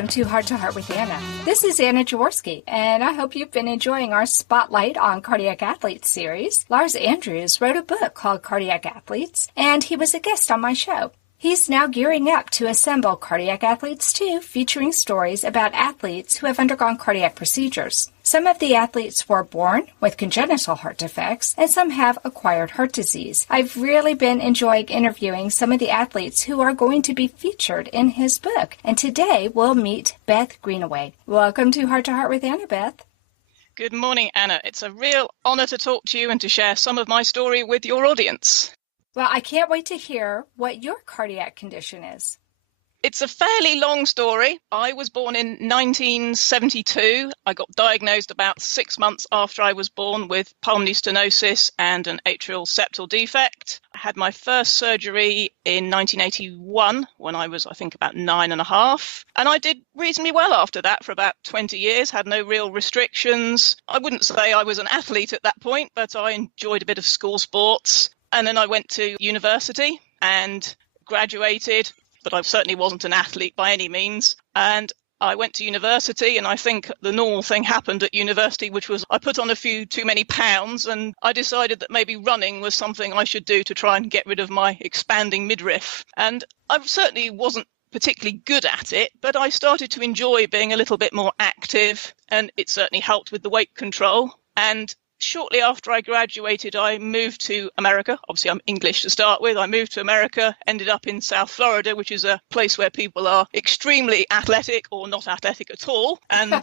Welcome to Heart with Anna. This is Anna Jaworski, and I hope you've been enjoying our Spotlight on Cardiac Athletes series. Lars Andrews wrote a book called Cardiac Athletes, and he was a guest on my show. He's now gearing up to assemble Cardiac Athletes 2, featuring stories about athletes who have undergone cardiac procedures. Some of the athletes were born with congenital heart defects, and some have acquired heart disease. I've really been enjoying interviewing some of the athletes who are going to be featured in his book. And today we'll meet Beth Greenaway. Welcome to Heart with Anna, Beth. Good morning, Anna. It's a real honor to talk to you and to share some of my story with your audience. Well, I can't wait to hear what your cardiac condition is. It's a fairly long story. I was born in 1972. I got diagnosed about 6 months after I was born with pulmonary-stenosis and an atrial-septal-defect. I had my first surgery in 1981 when I was, I think, about 9.5. And I did reasonably well after that for about 20 years, had no real restrictions. I wouldn't say I was an athlete at that point, but I enjoyed a bit of school sports. And then I went to university and graduated, but I certainly wasn't an athlete by any means. And I went to university, and I think the normal thing happened at university, which was I put on a few too many pounds, and I decided that maybe running was something I should do to try and get rid of my expanding midriff. And I certainly wasn't particularly good at it, but I started to enjoy being a little bit more active, and it certainly helped with the weight control. And shortly after I graduated, I moved to America. Obviously, I'm English to start with. I moved to America, ended up in South Florida, which is a place where people are extremely athletic or not athletic at all. And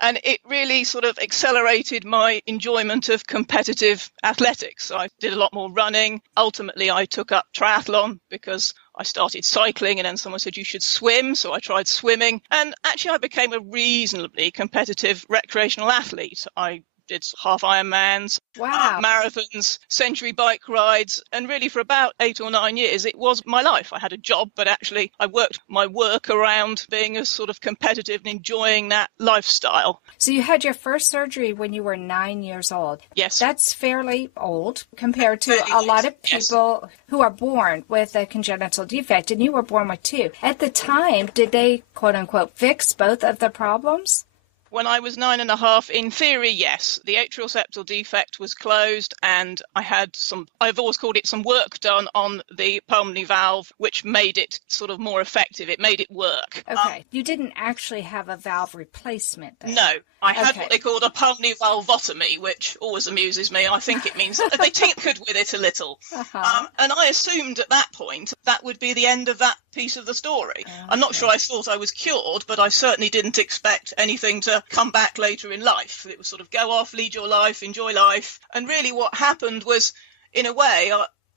and it really sort of accelerated my enjoyment of competitive athletics. I did a lot more running. Ultimately, I took up triathlon because I started cycling, and then someone said you should swim. So I tried swimming, and actually I became a reasonably competitive recreational athlete. I did half Ironmans, marathons, century bike rides, and really for about 8 or 9 years, it was my life. I had a job, but actually I worked my work around being a sort of competitive and enjoying that lifestyle. So you had your first surgery when you were 9 years old. Yes. That's fairly old compared to a lot of people who are born with a congenital defect, and you were born with 2. At the time, did they, quote unquote, fix both of the problems? When I was 9.5, in theory, yes. The atrial-septal defect was closed, and I had I've always called it some work done on the pulmonary valve, which made it sort of more effective. It made it work. Okay. You didn't actually have a valve replacement, then? No. I had what they called a pulmonary valvotomy, which always amuses me. I think it means that they tinkered with it a little. And I assumed at that point that would be the end of that piece of the story. Okay. I'm not sure I thought I was cured, but I certainly didn't expect anything to come back later in life. It was sort of go off, lead your life, enjoy life. And really what happened was, in a way,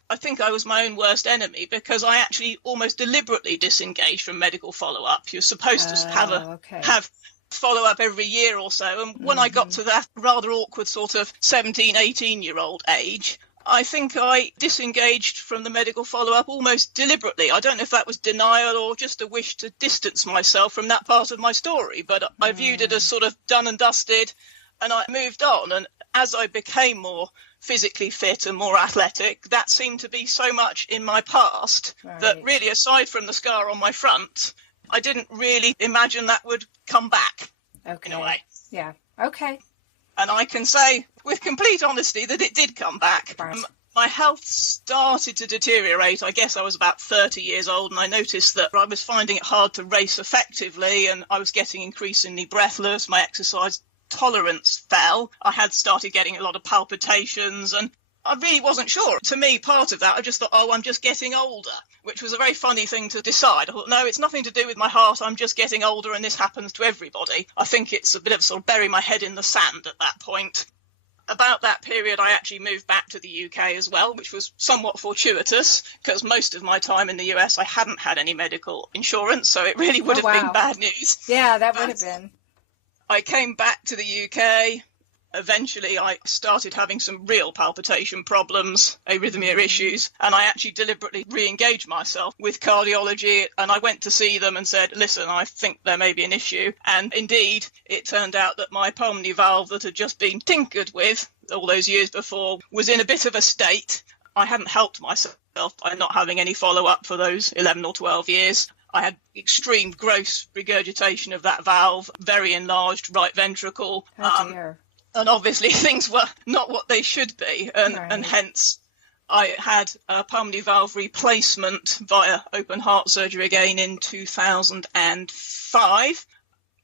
I think I was my own worst enemy, because I actually almost deliberately disengaged from medical follow-up. You're supposed to have follow-up every year or so. And when I got to that rather awkward sort of 17, 18-year-old age, I think I disengaged from the medical follow-up almost deliberately. I don't know if that was denial or just a wish to distance myself from that part of my story, but I viewed it as sort of done and dusted, and I moved on. And as I became more physically fit and more athletic, that seemed to be so much in my past that really, aside from the scar on my front, I didn't really imagine that would come back in a way. Yeah. Okay. And I can say with complete honesty that it did come back. Right. My health started to deteriorate. I guess I was about 30 years old, and I noticed that I was finding it hard to race effectively, and I was getting increasingly breathless. My exercise tolerance fell. I had started getting a lot of palpitations, and I really wasn't sure. To me, part of that, I just thought, I'm just getting older, which was a very funny thing to decide. I thought, no, it's nothing to do with my heart. I'm just getting older, and this happens to everybody. I think it's a bit of sort of bury my head in the sand at that point. About that period, I actually moved back to the UK as well, which was somewhat fortuitous, because most of my time in the US, I hadn't had any medical insurance, so it really would have been bad news. Yeah, that would have been. I came back to the UK. Eventually, I started having some real palpitation problems, arrhythmia issues, and I actually deliberately re-engaged myself with cardiology, and I went to see them and said, listen, I think there may be an issue. And indeed, it turned out that my pulmonary valve that had just been tinkered with all those years before was in a bit of a state. I hadn't helped myself by not having any follow-up for those 11 or 12 years. I had extreme gross regurgitation of that valve, very enlarged right ventricle. Oh, dear. And obviously things were not what they should be. And hence I had a pulmonary valve replacement via open heart surgery again in 2005.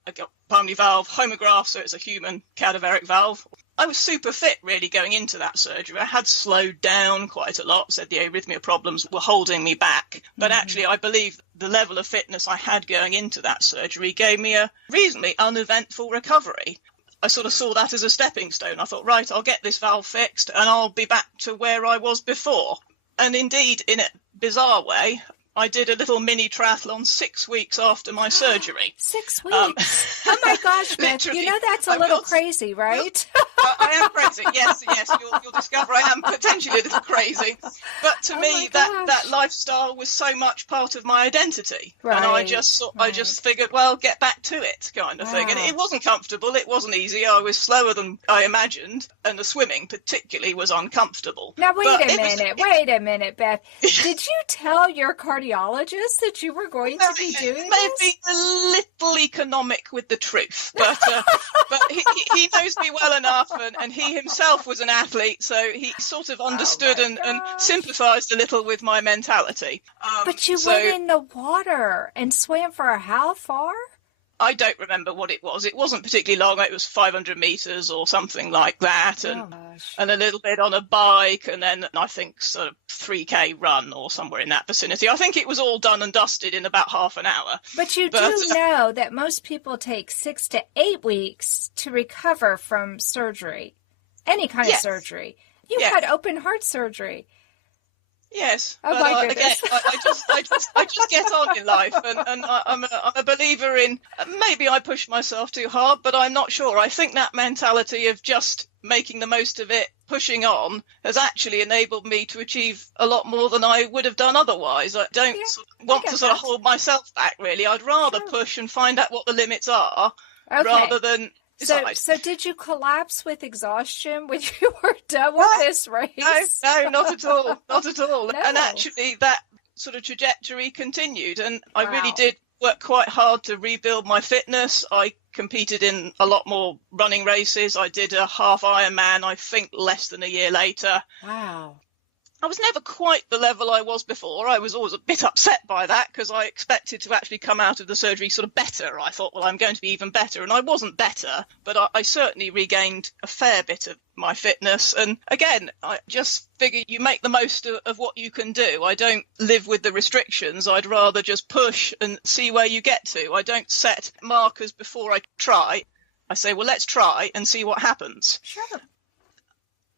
I got pulmonary valve homograph, so it's a human cadaveric valve. I was super fit really going into that surgery. I had slowed down quite a lot, said the arrhythmia problems were holding me back. But actually, I believe the level of fitness I had going into that surgery gave me a reasonably uneventful recovery. I sort of saw that as a stepping stone. I thought, right, I'll get this valve fixed and I'll be back to where I was before. And indeed, in a bizarre way, I did a little mini triathlon 6 weeks after my surgery. 6 weeks? Oh my gosh, Beth, you know that's a little crazy, right? I am crazy, yes, you'll discover I am potentially a little crazy. But to me, that lifestyle was so much part of my identity. Right, and I just figured, well, get back to it kind of thing. And it wasn't comfortable, it wasn't easy. I was slower than I imagined, and the swimming particularly was uncomfortable. Now, wait a minute, Beth. Did you tell your cardiologist that you were going to be doing this? Maybe a little economic with the truth, but he knows me well enough, and he himself was an athlete, so he sort of understood and sympathised a little with my mentality. But you went in the water and swam for how far? I don't remember what it was. It wasn't particularly long. It was 500 metres or something like that, and a little bit on a bike, and then I think sort of 3K run or somewhere in that vicinity. I think it was all done and dusted in about half an hour. But you do know that most people take 6 to 8 weeks to recover from surgery, any kind of surgery. You had open heart surgery. Yes, oh my goodness. Again, I just get on in life, and I'm a believer in, maybe I push myself too hard, but I'm not sure. I think that mentality of just making the most of it, pushing on, has actually enabled me to achieve a lot more than I would have done otherwise. I don't want to sort of hold myself back, really. I'd rather push and find out what the limits are, rather than... So did you collapse with exhaustion when you were done with this race? No, not at all. Not at all. No. And actually that sort of trajectory continued, and I really did work quite hard to rebuild my fitness. I competed in a lot more running races. I did a half Ironman, I think, less than a year later. Wow. I was never quite the level I was before. I was always a bit upset by that because I expected to actually come out of the surgery sort of better. I thought, well, I'm going to be even better. And I wasn't better, but I certainly regained a fair bit of my fitness. And again, I just figure you make the most of what you can do. I don't live with the restrictions. I'd rather just push and see where you get to. I don't set markers before I try. I say, well, let's try and see what happens. Sure.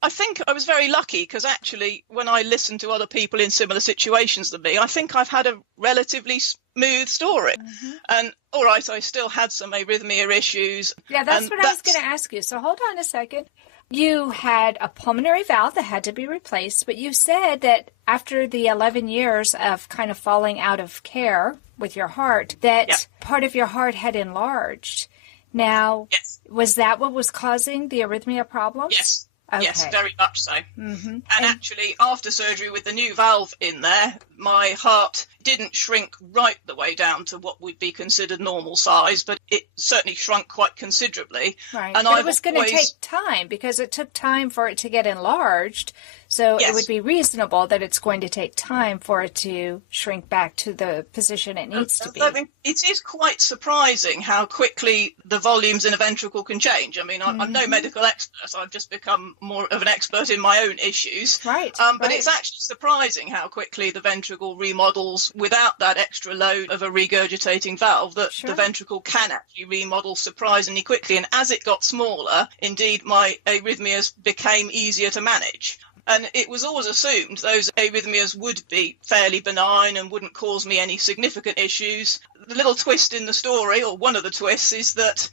I think I was very lucky because actually when I listen to other people in similar situations than me, I think I've had a relatively smooth story. Mm-hmm. And all right, I still had some arrhythmia issues. Yeah, that's what I was going to ask you. So hold on a second. You had a pulmonary valve that had to be replaced, but you said that after the 11 years of kind of falling out of care with your heart, that part of your heart had enlarged. Now, was that what was causing the arrhythmia problems? Yes. Okay. Yes, very much so. Mm-hmm. And actually, after surgery with the new valve in there, my heart didn't shrink right the way down to what would be considered normal size, but it certainly shrunk quite considerably. Right, and but it was going to take time because it took time for it to get enlarged. So it would be reasonable that it's going to take time for it to shrink back to the position it needs to be. I mean, it is quite surprising how quickly the volumes in a ventricle can change. I mean, I'm no medical expert. I've just become more of an expert in my own issues. Right. But it's actually surprising how quickly the ventricle remodels without that extra load of a regurgitating valve, that the ventricle can actually remodel surprisingly quickly. And as it got smaller, indeed, my arrhythmias became easier to manage. And it was always assumed those arrhythmias would be fairly benign and wouldn't cause me any significant issues. The little twist in the story, or one of the twists, is that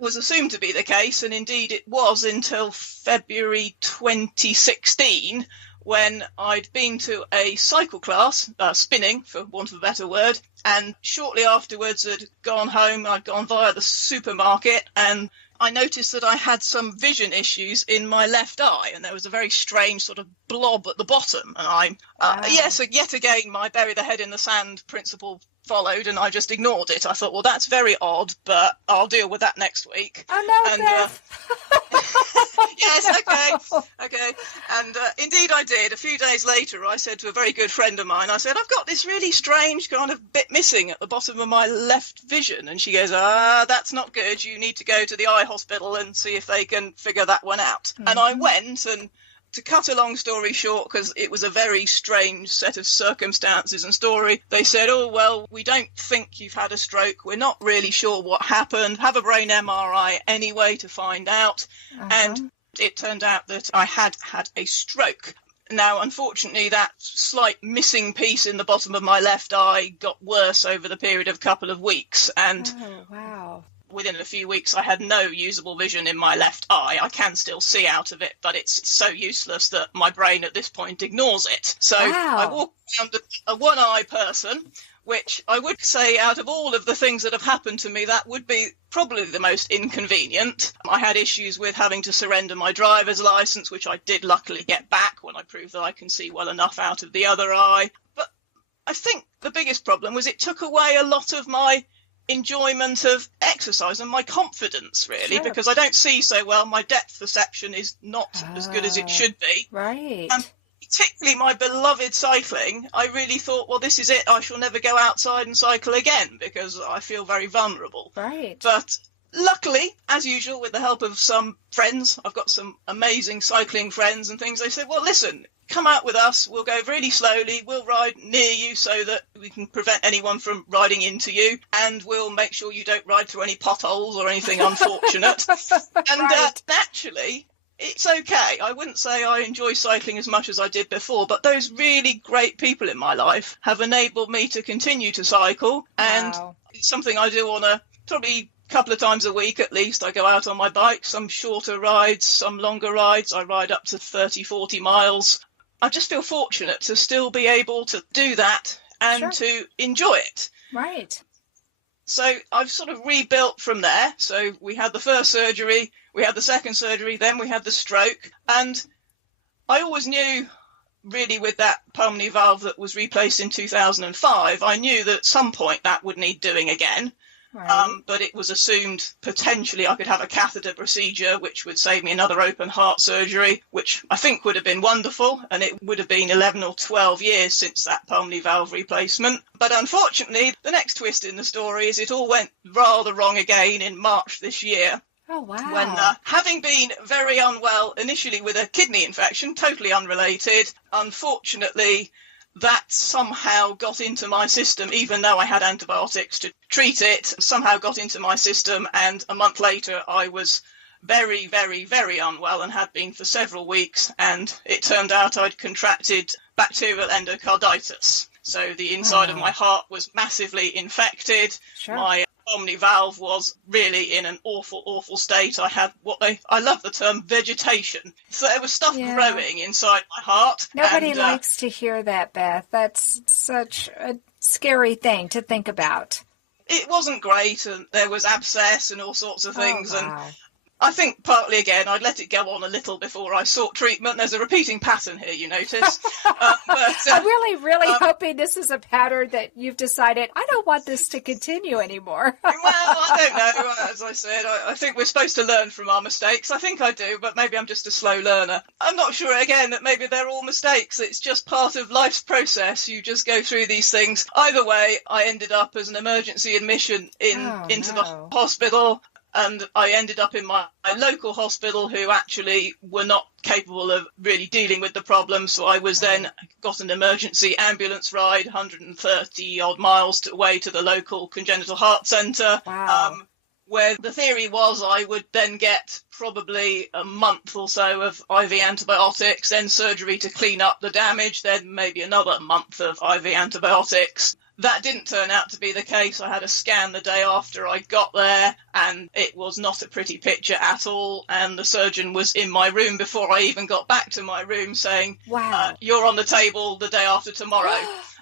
was assumed to be the case, and indeed it was until February 2016, when I'd been to a cycle class, spinning, for want of a better word, and shortly afterwards had gone home. I'd gone via the supermarket and I noticed that I had some vision issues in my left eye, and there was a very strange sort of blob at the bottom. And so yet again, my bury the head in the sand principle followed, and I just ignored it. I thought, well, that's very odd, but I'll deal with that next week. Oh, no, Beth. Yes, okay. And indeed I did. A few days later, I said to a very good friend of mine, I said, I've got this really strange kind of bit missing at the bottom of my left vision. And she goes, that's not good. You need to go to the eye hospital and see if they can figure that one out. Mm-hmm. And I went, and to cut a long story short, because it was a very strange set of circumstances and story, they said, oh, well, we don't think you've had a stroke. We're not really sure what happened. Have a brain MRI anyway to find out. Uh-huh. And it turned out that I had a stroke. Now, unfortunately, that slight missing piece in the bottom of my left eye got worse over the period of a couple of weeks. And within a few weeks, I had no usable vision in my left eye. I can still see out of it, but it's so useless that my brain at this point ignores it. So I walk around a one-eye person, which I would say out of all of the things that have happened to me, that would be probably the most inconvenient. I had issues with having to surrender my driver's license, which I did luckily get back when I proved that I can see well enough out of the other eye. But I think the biggest problem was it took away a lot of my enjoyment of exercise and my confidence, really, because I don't see so well. My depth perception is not as good as it should be. Right. And particularly my beloved cycling, I really thought, well, this is it. I shall never go outside and cycle again because I feel very vulnerable. Right. But luckily, as usual, with the help of some friends, I've got some amazing cycling friends and things, they said, well, listen, come out with us, we'll go really slowly, we'll ride near you so that we can prevent anyone from riding into you, and we'll make sure you don't ride through any potholes or anything unfortunate. And naturally, it's okay. I wouldn't say I enjoy cycling as much as I did before, but those really great people in my life have enabled me to continue to cycle, and it's something I do on a probably couple of times a week at least. I go out on my bike, some shorter rides, some longer rides. I ride up to 30, 40 miles. I just feel fortunate to still be able to do that and to enjoy it. Right. So I've sort of rebuilt from there. So we had the first surgery, we had the second surgery, then we had the stroke. And I always knew, really, with that pulmonary valve that was replaced in 2005, I knew that at some point that would need doing again. Right. But it was assumed potentially I could have a catheter procedure, which would save me another open heart surgery, which I think would have been wonderful. And it would have been 11 or 12 years since that pulmonary valve replacement. But unfortunately, the next twist in the story is it all went rather wrong again in March this year. Oh, wow. When, having been very unwell initially with a kidney infection, totally unrelated, unfortunately, that somehow got into my system, even though I had antibiotics to treat it, somehow got into my system. And a month later, I was very, very, very unwell and had been for several weeks. And it turned out I'd contracted bacterial endocarditis. So the inside of my heart was massively infected. My pulmonary valve was really in an awful, awful state. I had I love the term vegetation. So there was stuff growing inside my heart. Nobody likes to hear that, Beth. That's such a scary thing to think about. It wasn't great, and there was abscess and all sorts of things. And I think partly, again, I'd let it go on a little before I sought treatment. There's a repeating pattern here, you notice. I'm really hoping this is a pattern that you've decided, I don't want this to continue anymore. Well, I don't know. As I said, I think we're supposed to learn from our mistakes. I think I do, but maybe I'm just a slow learner. I'm not sure, again, that maybe they're all mistakes. It's just part of life's process. You just go through these things. Either way, I ended up as an emergency admission into the hospital. And I ended up in my local hospital, who actually were not capable of really dealing with the problem. So I was then got an emergency ambulance ride 130 odd miles away to the local congenital heart centre. Where the theory was I would then get probably a month or so of IV antibiotics, then surgery to clean up the damage, then maybe another month of IV antibiotics. That didn't turn out to be the case. I had a scan the day after I got there, and it was not a pretty picture at all. And the surgeon was in my room before I even got back to my room saying, you're on the table the day after tomorrow.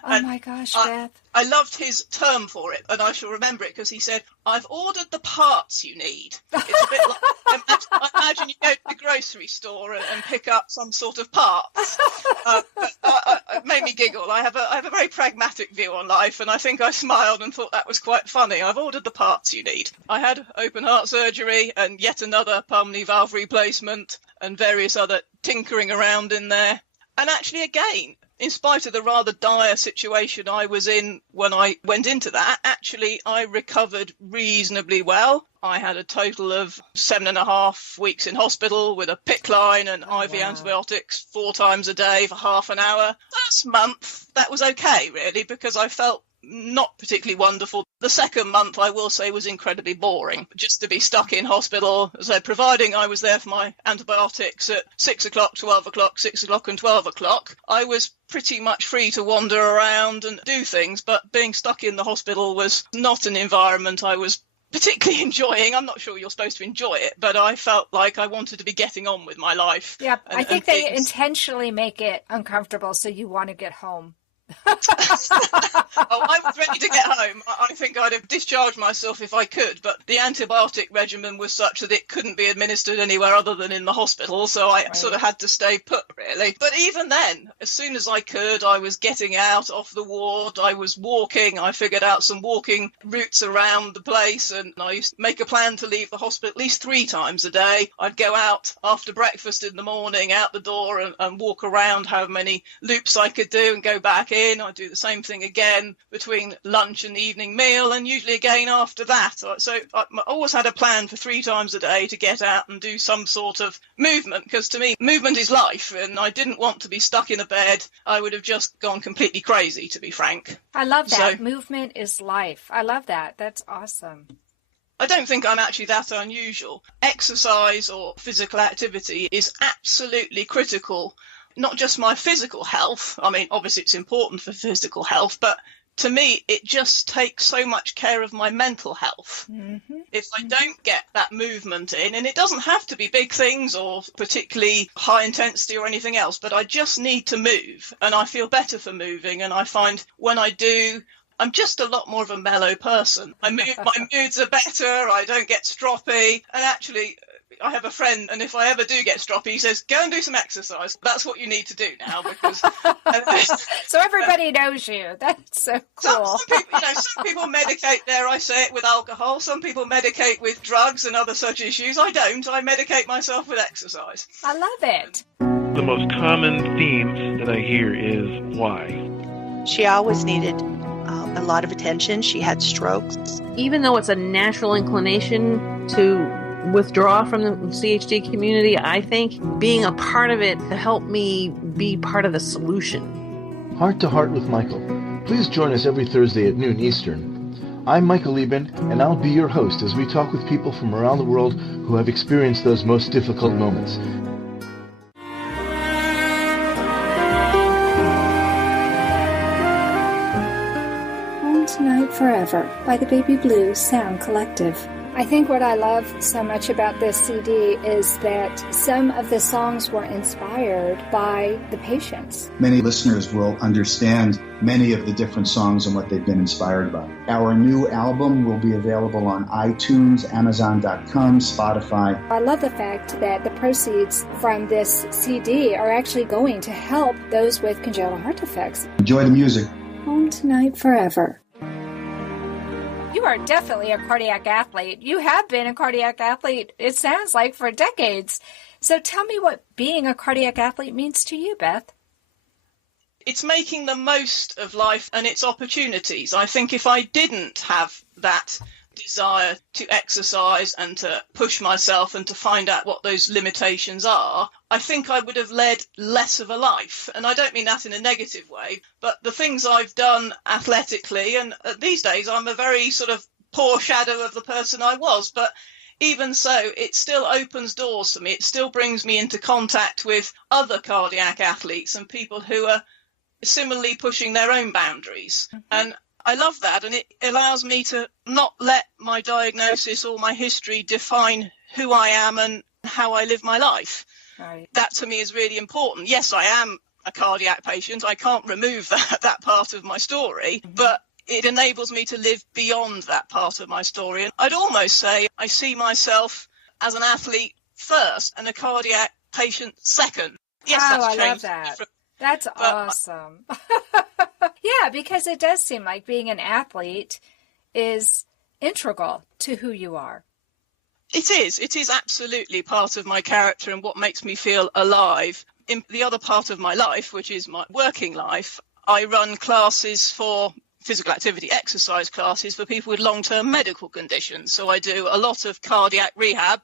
Oh my gosh, Beth. I loved his term for it, and I shall remember it because he said, "I've ordered the parts you need." It's a bit like, I imagine you go to the grocery store and pick up some sort of parts. It made me giggle. I have a very pragmatic view on life, and I think I smiled and thought that was quite funny. I've ordered the parts you need. I had open heart surgery and yet another pulmonary valve replacement and various other tinkering around in there. And actually, again, in spite of the rather dire situation I was in when I went into that, actually, I recovered reasonably well. I had a total of 7.5 weeks in hospital with a PICC line and IV antibiotics 4 times a day for half an hour. First month, that was okay, really, because I felt not particularly wonderful. The second month, I will say, was incredibly boring. Just to be stuck in hospital, so providing I was there for my antibiotics at 6 o'clock, 12 o'clock, 6 o'clock and 12 o'clock, I was pretty much free to wander around and do things, but being stuck in the hospital was not an environment I was particularly enjoying. I'm not sure you're supposed to enjoy it, but I felt like I wanted to be getting on with my life. Yeah, I think they intentionally make it uncomfortable so you want to get home. I was ready to get home. I think I'd have discharged myself if I could, but the antibiotic regimen was such that it couldn't be administered anywhere other than in the hospital, so I sort of had to stay put, really. But even then, as soon as I could, I was getting out off the ward, I was walking, I figured out some walking routes around the place, and I used to make a plan to leave the hospital at least 3 times a day. I'd go out after breakfast in the morning, out the door, and walk around however many loops I could do and go back in. I'd do the same thing again between lunch and the evening meal, and usually again after that. So I always had a plan for 3 times a day to get out and do some sort of movement, because to me, movement is life, and I didn't want to be stuck in a bed. I would have just gone completely crazy, to be frank. I love that. So, movement is life. I love that. That's awesome. I don't think I'm actually that unusual. Exercise or physical activity is absolutely critical. Not just my physical health. I mean, obviously it's important for physical health, but to me, it just takes so much care of my mental health. Mm-hmm. If I don't get that movement in, and it doesn't have to be big things or particularly high intensity or anything else, but I just need to move, and I feel better for moving. And I find when I do, I'm just a lot more of a mellow person. My moods are better. I don't get stroppy. And actually, I have a friend, and if I ever do get stroppy, he says, go and do some exercise. That's what you need to do now, because... So everybody knows you. That's so cool. Some people medicate, dare I say it, with alcohol. Some people medicate with drugs and other such issues. I don't. I medicate myself with exercise. I love it. The most common themes that I hear is why. She always needed a lot of attention. She had strokes. Even though it's a natural inclination to withdraw from the CHD community, I think being a part of it helped me be part of the solution. Heart to Heart with Michael. Please join us every Thursday at noon Eastern. I'm Michael Lieben, and I'll be your host as we talk with people from around the world who have experienced those most difficult moments. Home Tonight Forever by the Baby Blue Sound Collective. I think what I love so much about this CD is that some of the songs were inspired by the patients. Many listeners will understand many of the different songs and what they've been inspired by. Our new album will be available on iTunes, Amazon.com, Spotify. I love the fact that the proceeds from this CD are actually going to help those with congenital heart defects. Enjoy the music. Home Tonight Forever. You are definitely a cardiac athlete. You have been a cardiac athlete, it sounds like, for decades. So tell me what being a cardiac athlete means to you, Beth. It's making the most of life and its opportunities. I think if I didn't have that desire to exercise and to push myself and to find out what those limitations are, I think I would have led less of a life. And I don't mean that in a negative way, but the things I've done athletically, and these days I'm a very sort of poor shadow of the person I was, but even so, it still opens doors for me. It still brings me into contact with other cardiac athletes and people who are similarly pushing their own boundaries. Mm-hmm. And I love that, and it allows me to not let my diagnosis or my history define who I am and how I live my life. Right. That to me is really important. Yes, I am a cardiac patient. I can't remove that part of my story, but it enables me to live beyond that part of my story. And I'd almost say I see myself as an athlete first and a cardiac patient second. Yes, I that's love that. That's awesome. Yeah, because it does seem like being an athlete is integral to who you are. It is. It is absolutely part of my character and what makes me feel alive. In the other part of my life, which is my working life, I run classes for physical activity exercise classes for people with long-term medical conditions. So I do a lot of cardiac rehab,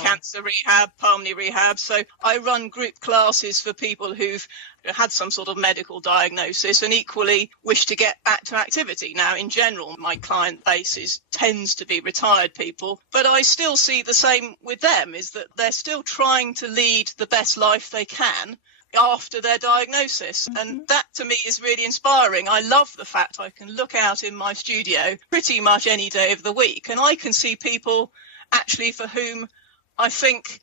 cancer rehab, pulmonary rehab. So I run group classes for people who've had some sort of medical diagnosis and equally wish to get back to activity. Now, in general, my client base tends to be retired people, but I still see the same with them, is that they're still trying to lead the best life they can after their diagnosis. And that to me is really inspiring. I love the fact I can look out in my studio pretty much any day of the week and I can see people actually for whom I think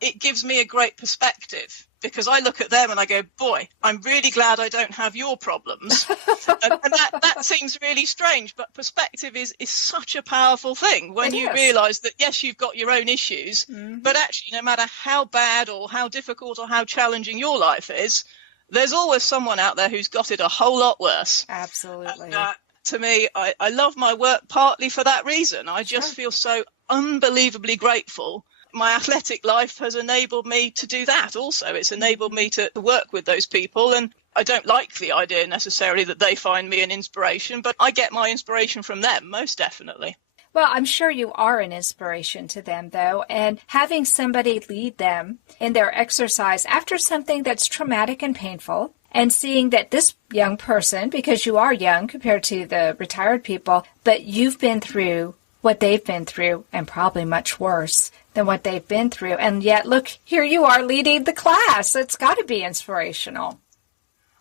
it gives me a great perspective, because I look at them and I go, boy, I'm really glad I don't have your problems. and that seems really strange, but perspective is such a powerful thing when you realise that, yes, you've got your own issues, but actually no matter how bad or how difficult or how challenging your life is, there's always someone out there who's got it a whole lot worse. Absolutely. And, to me, I love my work partly for that reason. I just feel so unbelievably grateful. My athletic life has enabled me to do that also. It's enabled me to work with those people. And I don't like the idea necessarily that they find me an inspiration, but I get my inspiration from them, most definitely. Well, I'm sure you are an inspiration to them, though, and having somebody lead them in their exercise after something that's traumatic and painful, and seeing that this young person, because you are young compared to the retired people, but you've been through what they've been through and probably much worse than what they've been through. And yet, look, here you are leading the class. It's got to be inspirational.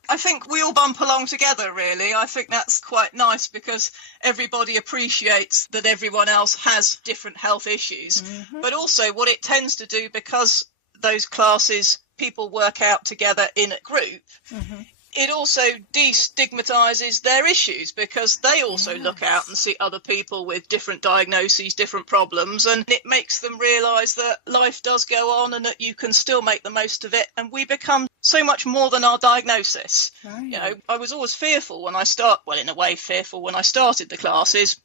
I think we all bump along together, really. I think that's quite nice because everybody appreciates that everyone else has different health issues. But also what it tends to do, because those classes, people work out together in a group, it also destigmatizes their issues, because they also look out and see other people with different diagnoses, different problems, and it makes them realize that life does go on and that you can still make the most of it. And we become so much more than our diagnosis. You know, I was always fearful when I started the classes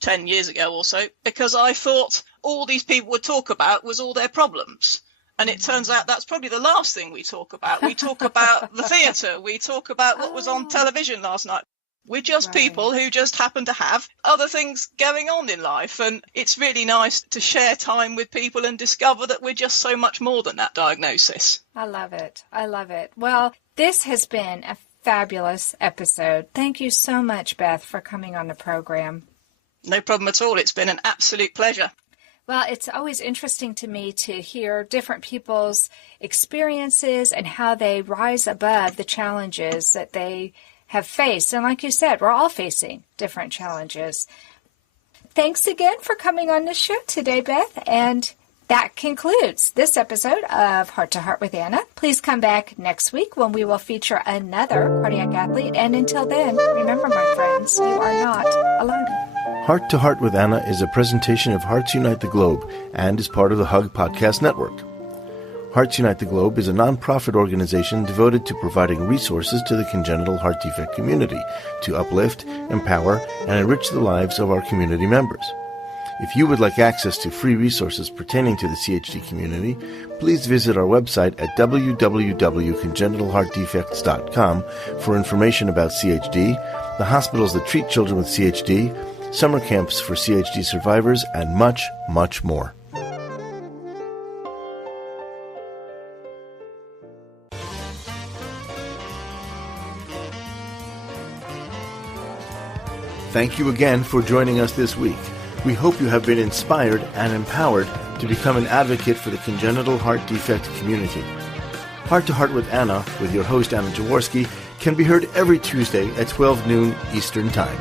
10 years ago or so, because I thought all these people would talk about was all their problems. And it turns out that's probably the last thing we talk about. We talk about the theatre. We talk about what was on television last night. We're just people who just happen to have other things going on in life. And it's really nice to share time with people and discover that we're just so much more than that diagnosis. I love it. I love it. Well, this has been a fabulous episode. Thank you so much, Beth, for coming on the program. No problem at all. It's been an absolute pleasure. Well, it's always interesting to me to hear different people's experiences and how they rise above the challenges that they have faced. And like you said, we're all facing different challenges. Thanks again for coming on the show today, Beth. And that concludes this episode of Heart to Heart with Anna. Please come back next week when we will feature another cardiac athlete. And until then, remember, my friends, you are not alone. Heart to Heart with Anna is a presentation of Hearts Unite the Globe and is part of the Hug Podcast Network. Hearts Unite the Globe is a non-profit organization devoted to providing resources to the congenital heart defect community to uplift, empower, and enrich the lives of our community members. If you would like access to free resources pertaining to the CHD community, please visit our website at www.congenital-heart-defects.com for information about CHD, the hospitals that treat children with CHD, summer camps for CHD survivors, and much, much more. Thank you again for joining us this week. We hope you have been inspired and empowered to become an advocate for the congenital heart defect community. Heart to Heart with Anna, with your host Anna Jaworski, can be heard every Tuesday at 12 noon Eastern Time.